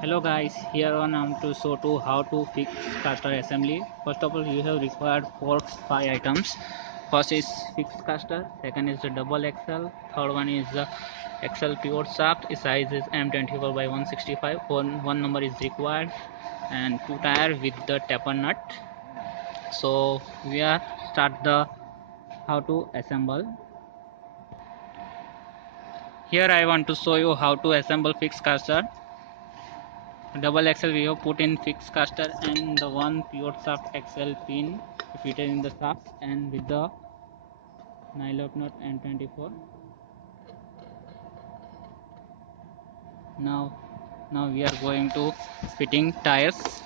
Hello guys, here on I'm to show to how to fix caster assembly. First of all, you have required 4-5 items. First is fixed caster, second is the double XL, third one is the XL pivot shaft. Its size is M24 by 165. One number is required, and 2 tire with the taper nut. So we are start the how to assemble. Here I want to show you how to assemble fixed caster. Double XL we have put in fixed caster and the one pivot shaft XL pin fitted in the shaft and with the nylock nut M24. Now we are going to fitting tires.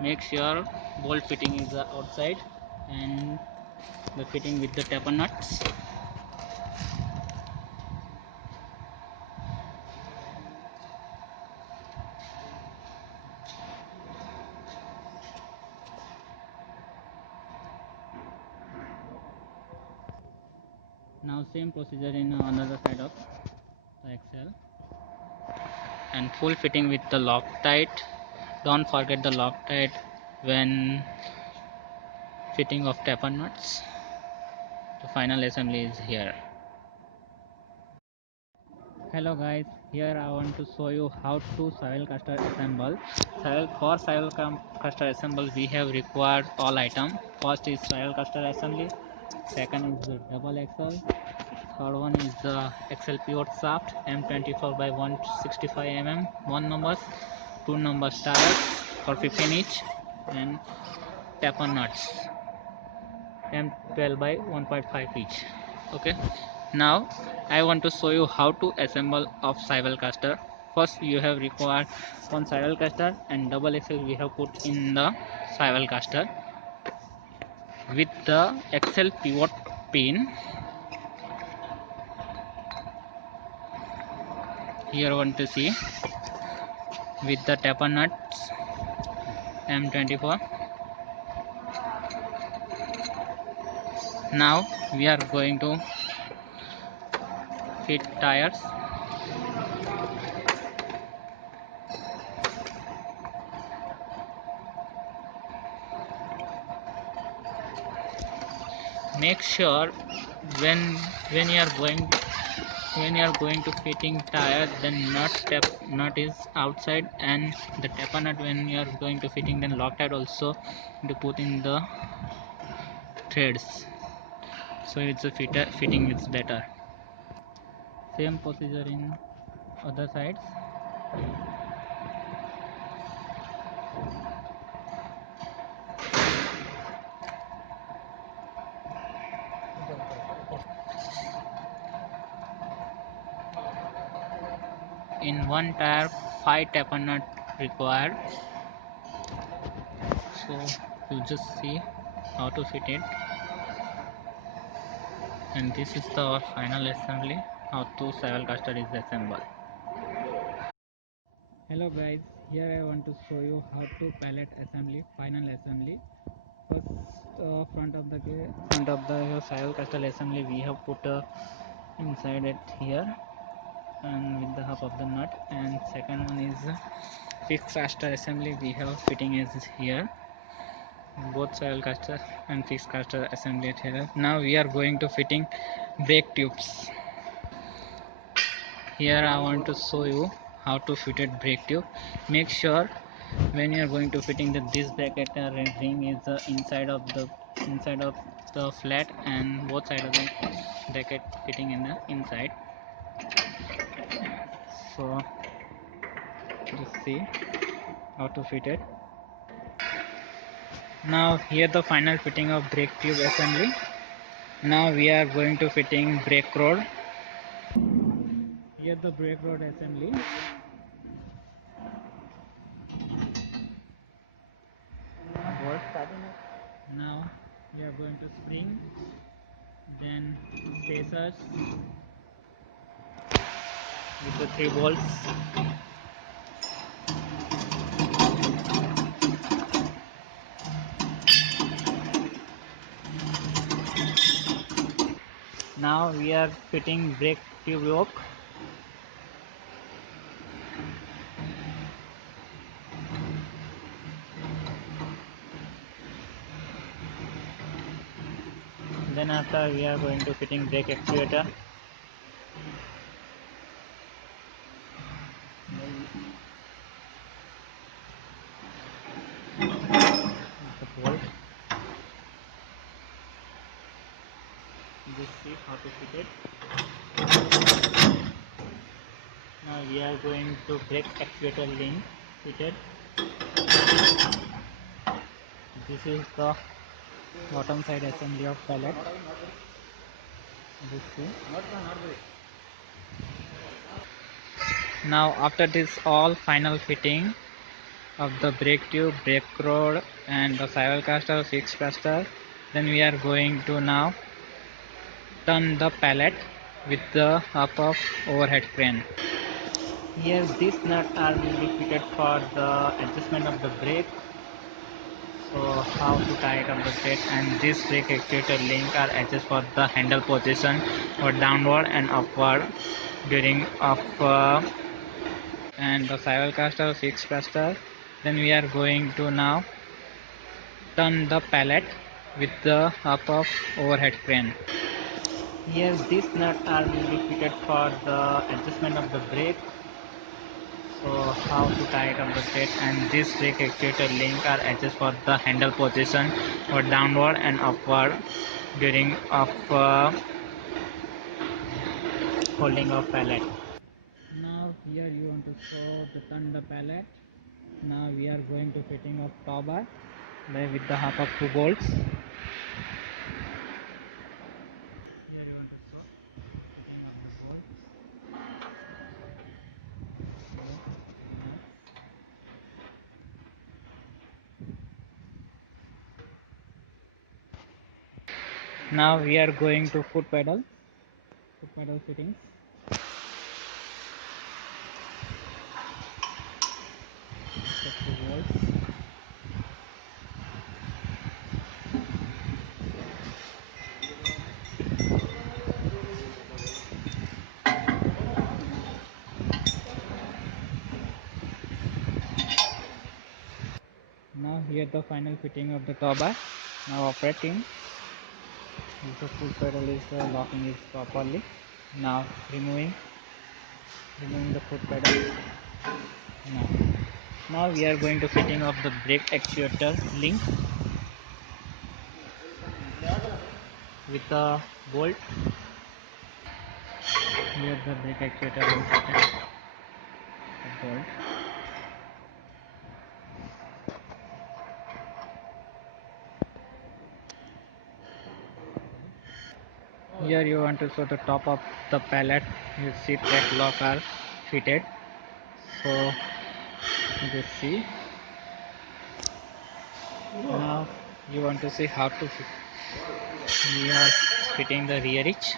Make sure bolt fitting is outside and the fitting with the taper nuts. Now same procedure in another side of the XL and full fitting with the Loctite. Don't forget the Loctite when fitting of taper nuts. The final assembly is here. Hello guys, here I want to show you how to Swivel caster assemble. For Swivel caster assemble we have required all items. First is Swivel caster assembly, second is the double XL, third one is the XL pivot shaft M24 by 165 mm, 1 numbers, 2 numbers tires for 15 each, and taper nuts M12 by 1.5 each. Okay, now I want to show you how to assemble of Swivel caster. First you have required one Swivel caster and double XL we have put in the Swivel caster with the XL pivot pin. Here I want to see with the taper nuts M24. Now we are going to fit tires. Make sure when you are going to fitting tire, then nut is outside, and the taper nut when you are going to fitting, then Loctite also to put in the threads, so it's a fitting is better. Same procedure in other sides. In one tire 5 taper nut required, so you just see how to fit it. And this is the final assembly how to Swivel caster is assembled. Hello guys, here I want to show you how to pallet assembly, final assembly. First, front of the Swivel caster assembly we have put inside it here and with the half of the nut, and second one is fixed caster assembly we have fitting is here, both Swivel caster and fixed caster assembly here. Now we are going to fitting brake tubes. Here I want to show you how to fit it brake tube. Make sure when you are going to fitting this bracket ring is inside of the flat, and both sides of the bracket fitting in the inside. So just see how to fit it. Now here the final fitting of brake tube assembly. Now we are going to fitting brake rod. Here the brake rod assembly. Now we are going to spring, then spacers with the 3 bolts, Now we are fitting brake tube yoke. Then after we are going to fitting brake actuator. The bolt. Just see how to fit it. Now we are going to brake actuator link fitted. This is the bottom side assembly of pallet. Just see. Now after this all final fitting of the brake tube, brake rod and the spiral caster, fixed caster, then we are going to now turn the pallet with the help of overhead crane. Here these nuts are really fitted for the adjustment of the brake. So how to tighten up the brake, and this brake actuator link are adjusted for the handle position for downward and upward during up and the spiral caster, fixed caster. Then we are going to now turn the pallet with the help of overhead crane. Here these nuts are really fitted for the adjustment of the brake. So how to tighten up the brake, and this brake actuator link are adjusted for the handle position for downward and upward during up holding of pallet. Now here you want to show to turn the pallet. Now we are going to fitting of tow bar with the help of 2 bolts. Here you want to show fitting of the bolts. Now we are going to foot pedal fittings. Just 2 bolts. Now here the final fitting of the tow bar. Now operating. If the foot pedal is locking it properly. Now removing the foot pedal. Now we are going to fitting of the brake actuator link with the bolt. Here the brake actuator is fitted. The bolt. Here you want to show the top of the pallet. You see that lock are fitted. So just see. Now you want to see how to fit. We are fitting the rear edge.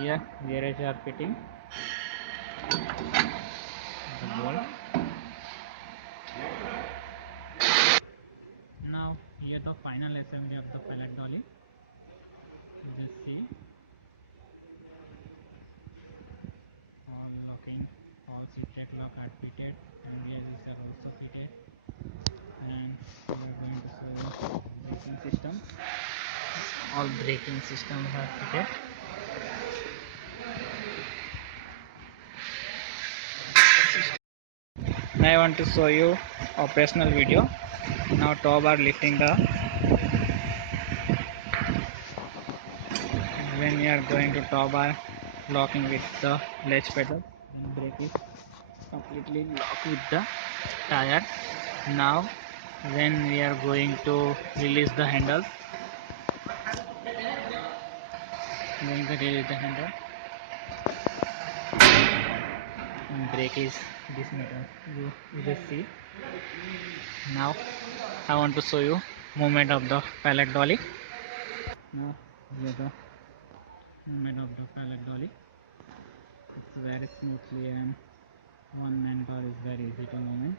Here rear edge are fitting the bolt. Now here the final assembly of the pallet dolly. You just see all locking, all seat lock are fitted, and rear edges are also fitted. And we are going to show you braking system. All braking systems are fitted. Now I want to show you operational video. Now tow bar lifting the, when we are going to tow bar locking with the latch pedal, and brake is completely locked with the tire. Now when we are going to release the handle, and brake is dismantled. You just see. Now I want to show you movement of the pallet dolly. Now here the movement of the pallet dolly. It's very smoothly, and one man power is very easy to movement.